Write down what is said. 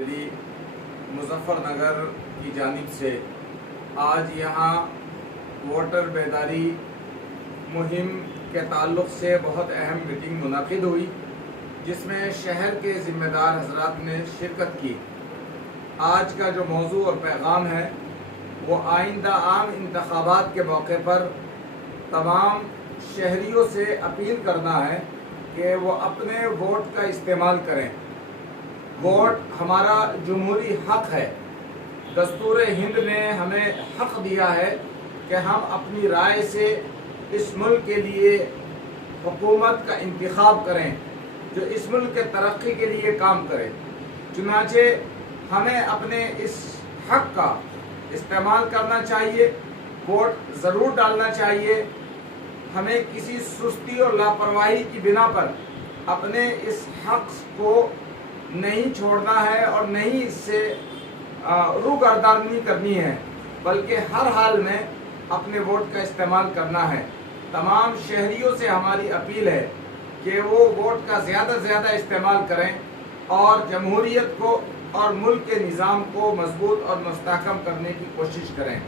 मुजफ्फर नगर की जानिब से आज यहाँ वोटर बेदारी मुहिम के ताल्लुक़ से बहुत अहम मीटिंग मुनक़िद हुई, जिसमें शहर के ज़िम्मेदार हज़रात ने शिरकत की। आज का जो मौजू और पैगाम है वो आइंदा आम इंतखाबात के मौके पर तमाम शहरियों से अपील करना है कि वो अपने वोट का इस्तेमाल करें। वोट हमारा जमहूरी हक़ है। दस्तूर हिंद ने हमें हक़ दिया है कि हम अपनी राय से इस मुल्क के लिए हुकूमत का इंतखाब करें जो इस मुल्क के तरक्की के लिए काम करे। चुनांचे हमें अपने इस हक़ का इस्तेमाल करना चाहिए, वोट ज़रूर डालना चाहिए। हमें किसी सुस्ती और लापरवाही की बिना पर अपने इस हक़ को नहीं छोड़ना है और नहीं इससे रूगर्दानी करनी है, बल्कि हर हाल में अपने वोट का इस्तेमाल करना है। तमाम शहरियों से हमारी अपील है कि वो वोट का ज़्यादा से ज़्यादा इस्तेमाल करें और जमहूरियत को और मुल्क के निज़ाम को मजबूत और मुस्तहकम करने की कोशिश करें।